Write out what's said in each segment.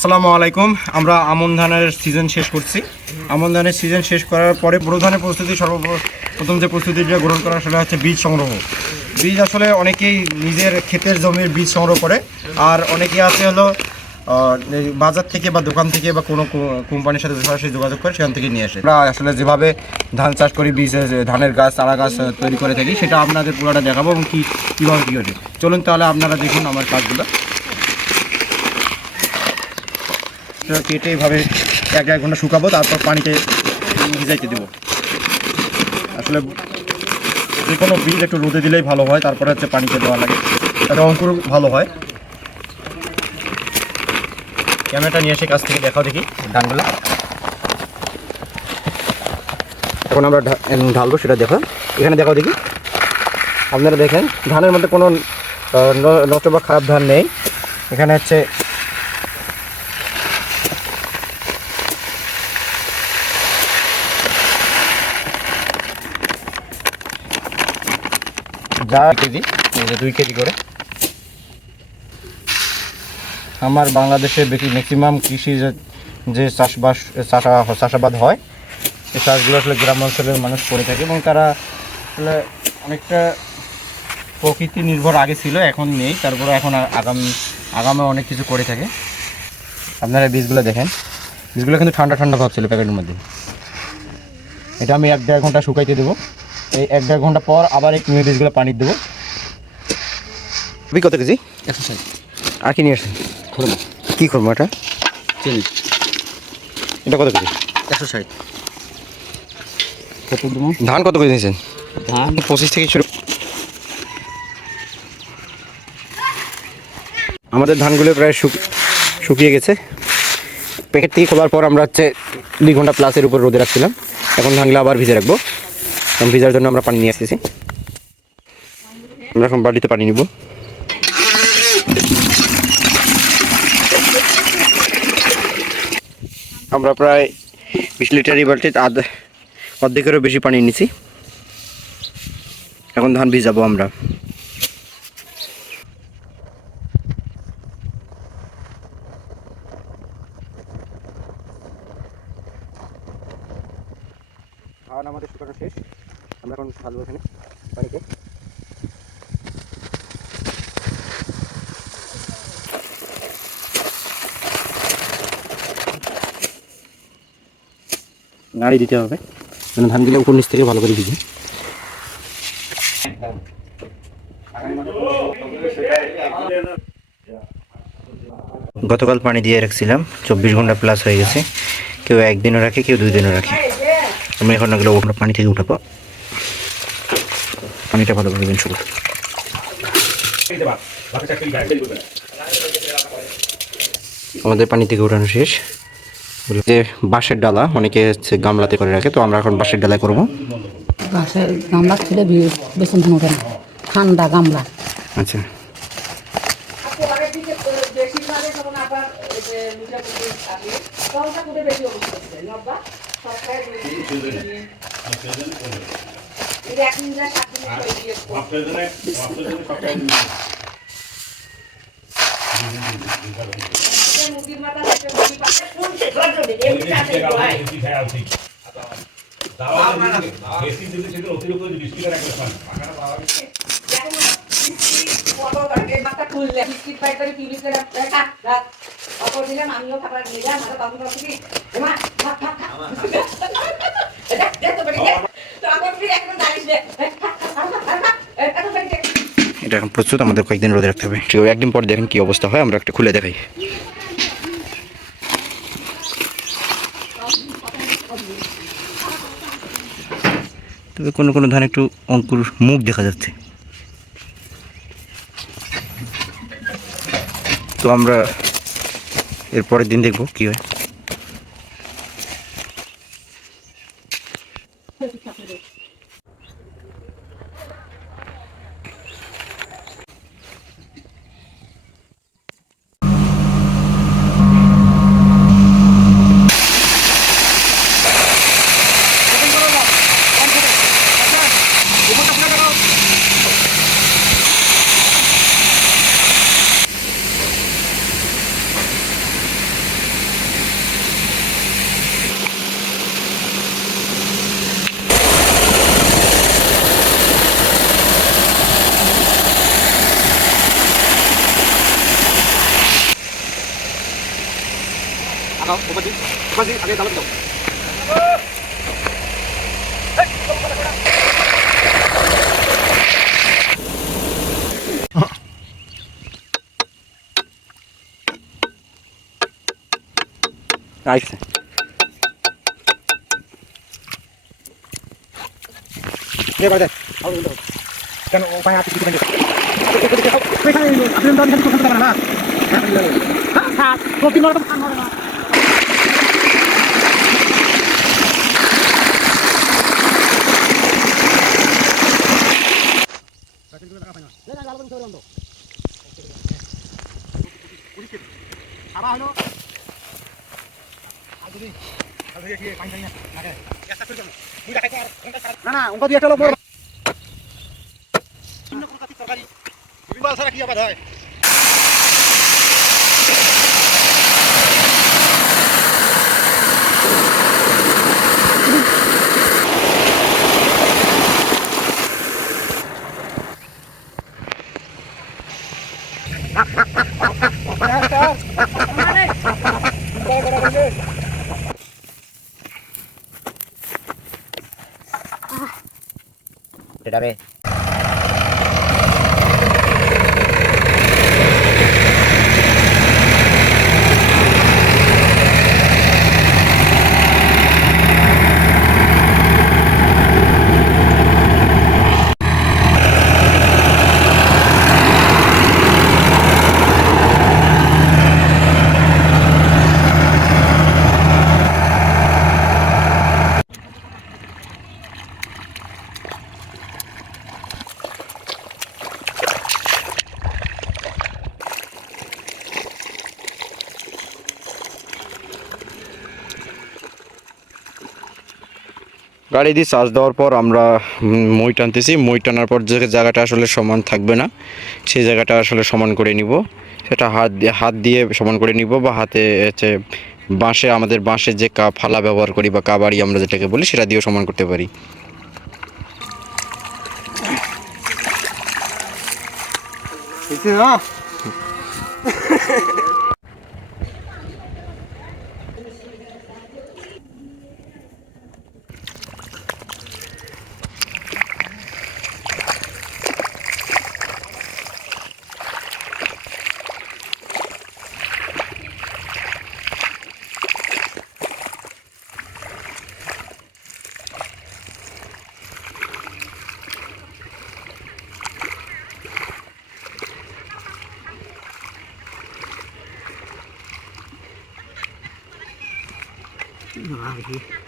আসসালামু আলাইকুম। আমরা আমন ধানের সিজন শেষ করছি। আমন ধানের সিজন শেষ করার পরে বড় ধানের প্রস্তুতি সর্বপ্রথম যে প্রস্তুতি প্রস্তুতিটা গ্রহণ করা সেটা হচ্ছে বীজ সংগ্রহ। বীজ আসলে অনেকেই নিজের ক্ষেতের জমির বীজ সংগ্রহ করে, আর অনেকেই আছে হলো বাজার থেকে বা দোকান থেকে বা কোনো কোম্পানির সাথে সরাসরি যোগাযোগ করে সেখান থেকে নিয়ে আসে। আমরা আসলে যেভাবে ধান চাষ করি, বীজ ধানের গাছ, চারা গাছ তৈরি করে থাকি, সেটা আপনাদের পুরোটা দেখাবো এবং কী, কীভাবে কী হচ্ছে। চলুন তাহলে আপনারা দেখুন আমার কাজগুলো। সেটা কেটে এভাবে এক এক ঘণ্টা শুকাবো, তারপর পানিতে ভিজাইতে দেবো। আসলে যে কোনো বীজ একটু রোদে দিলেই ভালো হয়, তারপরে হচ্ছে পানিতে দেওয়া লাগে। তাতে অঙ্কুর ভালো হয়। ক্যামেরাটা নিয়ে এসে কাছ থেকে দেখাও দেখি ধানগুলো। এখন আমরা ঢালবো, সেটা দেখো এখানে দেখাও দেখি। আপনারা দেখেন, ধানের মধ্যে কোনো নষ্ট বা খারাপ ধান নেই। এখানে হচ্ছে যা কেজি দুই কেজি করে। আমার বাংলাদেশে বেশি ম্যাক্সিমাম কৃষি যে- চাষবাস, চাষা চাষাবাদ হয়, এই চাষগুলো আসলে গ্রাম অঞ্চলের মানুষ করে থাকে এবং তারা আসলে অনেকটা প্রকৃতি নির্ভর আগে ছিল, এখন নেই। তারপরে এখন আগামী, আগামে অনেক কিছু করে থাকে। আপনারা বীজগুলো দেখেন। বীজগুলো কিন্তু ঠান্ডা ঠান্ডা ভাব ছিল প্যাকেটের মধ্যে। এটা আমি এক দেড় ঘণ্টা শুকাইতে দেবো। এই এক দেড় ঘণ্টা পর আবার এই কুমির বীজগুলো পানি দেবো। কত কেজি? একশো ষাট। আর কি নিয়ে আসছেন? খুরমা। কী করব এটা? চিনি। এটা কত কেজি? একশো ষাট। কত ধান কত কেজি নিয়েছেন? ধান? পঁচিশ থেকে শুরু। আমাদের ধানগুলো প্রায় শুক- শুকিয়ে গেছে। প্যাকেট থেকে খোলার পর আমরা হচ্ছে দুই ঘণ্টা প্লাসের উপর রোদে রাখছিলাম। এখন ধানগুলো আবার ভিজে রাখব। এখন ভিজার জন্য আমরা পানি নিয়ে আসতেছি। আমরা এখন বাড়িতে পানি নিব। আমরা প্রায় বিশ লিটার এই বালতিতে আধ অর্ধেকেরও বেশি পানি নিছি এখন ধান ভিজাবো আমরা ধান আমাদের শুকানো শেষ আমরা এখন ঢালবো এখানে পানিতে। নাড়ি দিতে হবে মানে ধানগুলো উপর নিচ থেকে ভালো করে ভিজে। গতকাল পানি দিয়ে রাখছিলাম চব্বিশ ঘণ্টা প্লাস হয়ে গেছে। কেউ একদিনও রাখে কেউ দুই দিনও রাখে। আমি এখন এগুলো ওগুলো পানি থেকে উঠাবো। পানিটা ভালো করে দিন শুরু আমাদের পানি থেকে উঠানো শেষ। যে বাঁশের ডালা অনেকে হচ্ছে গামলাতে করে রাখে তো আমরা এখন বাঁশের ডালায় করব। গাছের গামলা ছিল বি- বেসন ধান ওঠে না ঠান্ডা গামলা। আচ্ছা। আমিও খাবার নিয়ে যাই আমার বাবু বাবু এটা এখন প্রস্তুত, আমাদের কয়েকদিন রোদে রাখতে হবে। ঠিক আছে একদিন পর দেখেন কি অবস্থা হয়, আমরা একটু খুলে দেখাই। তবে কোনো কোনো ধান একটু অঙ্কুর মুখ দেখা যাচ্ছে। তো আমরা এর পরের দিন দেখব কি হয়। বাজি আগে চালাতে দাও কেন ও পায়ে হাতে কিছু আপনি তো আপনি তো দুই একটা লোক বিভিন্ন সারা কি আবার হয়? primera vez. গাড়ি দিয়ে চার্জ দেওয়ার পর আমরা মই টানতেছি। মই টানার পর যে জায়গাটা আসলে সমান থাকবে না, সেই জায়গাটা আসলে সমান করে নিব। সেটা হাত দিয়ে হাত দিয়ে সমান করে নিব বা হাতে হচ্ছে বাঁশে, আমাদের বাঁশে যে কা, ফালা ব্যবহার করি বা কাবাড়ি আমরা যেটাকে বলি, সেটা দিয়েও সমান করতে পারি। না Get out of here.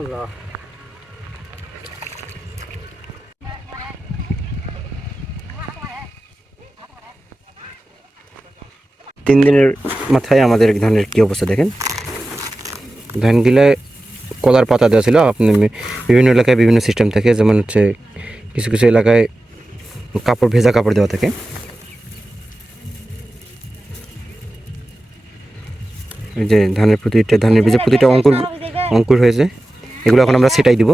আল্লাহ। তিন দিনের মাথায় আমাদের ধানের কী অবস্থা দেখেন? ধানগুলো কলার পাতা দেওয়া ছিল, আপনি বিভিন্ন এলাকায় বিভিন্ন সিস্টেম থাকে, যেমন হচ্ছে কিছু কিছু এলাকায় কাপড়, ভেজা কাপড় দেওয়া থাকে। এই যে ধানের প্রতিটা, ধানের বীজে প্রতিটা অঙ্কুর অঙ্কুর হয়েছে। এগুলো এখন আমরা সেটাই দিব।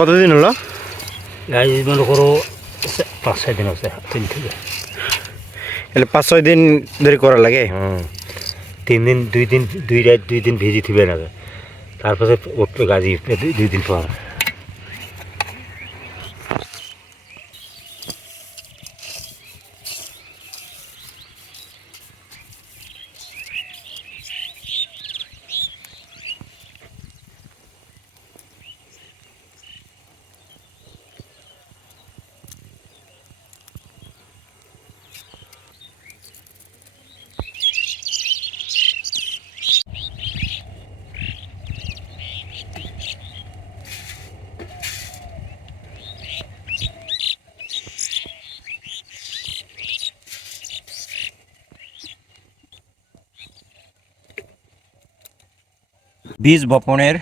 কতদিন হলো? মনে করো পাঁচ ছয় দিন আছে তিন থেকে। পাঁচ ছয় দিন ধরে করা লাগে? তিন দিন দুই দিন দুই রাত দুই দিন ভিজি থিবে না। তারপরে উঠল গাড়ি দুই- দিন পর বীজ বপনের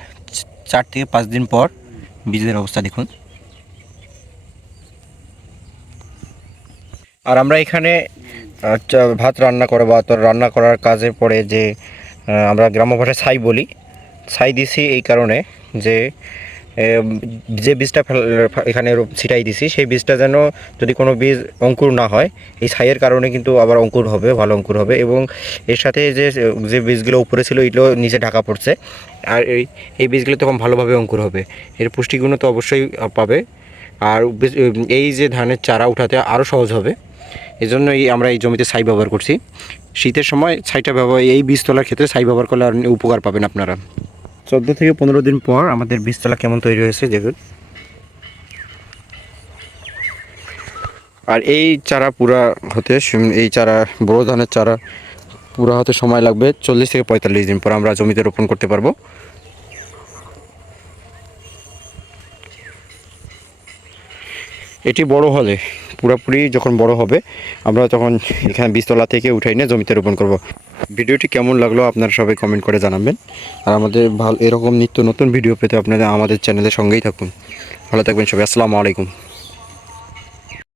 চার থেকে পাঁচ দিন পর বীজের অবস্থা দেখুন। আর আমরা এখানে ভাত রান্না করে বা রান্না করার কাজে পড়ে যে আমরা গ্রাম্য ভাষায় ছাই বলি। ছাই দিছি এই কারণে যে যে বীজটা এখানে ছিটাই দিছি, সেই বীজটা যেন যদি কোনো বীজ অঙ্কুর না হয়, এই ছাইয়ের কারণে কিন্তু আবার অঙ্কুর হবে, ভালো অঙ্কুর হবে এবং এর সাথে যে যে বীজগুলো উপরে ছিল, এগুলো নিচে ঢাকা পড়ছে। আর এই এই বীজগুলো তখন ভালোভাবে অঙ্কুর হবে। এর পুষ্টিগুণ তো অবশ্যই পাবে। আর এই যে ধানের চারা উঠাতে আরও সহজ হবে। এজন্যই আমরা এই জমিতে ছাই ব্যবহার করছি। শীতের সময় ছাইটা ব্যবহার, এই বীজ তোলার ক্ষেত্রে ছাই ব্যবহার করলে আর উপকার পাবেন আপনারা। চোদ্দ থেকে পনেরো দিন পর আমাদের বীজতলা কেমন তৈরি হয়েছে, দেখুন। আর এই চারা পুরা হতে, এই চারা, বড় ধানের চারা পুরা হতে সময় লাগবে চল্লিশ থেকে পঁয়তাল্লিশ দিন পর আমরা জমিতে রোপণ করতে পারব। এটি বড় হলে পুরোপুরি যখন বড় হবে, আমরা তখন এখানে বিস্তলা থেকে উঠাই নিয়ে জমিতে রোপণ করব। ভিডিওটি কেমন লাগল আপনারা সবাই কমেন্ট করে জানাবেন। আর আমাদের ভালো এরকম নিত্য নতুন ভিডিও পেতে আপনারা আমাদের চ্যানেলের সঙ্গেই থাকুন। ভালো থাকবেন সবাই, আসসালামু আলাইকুম।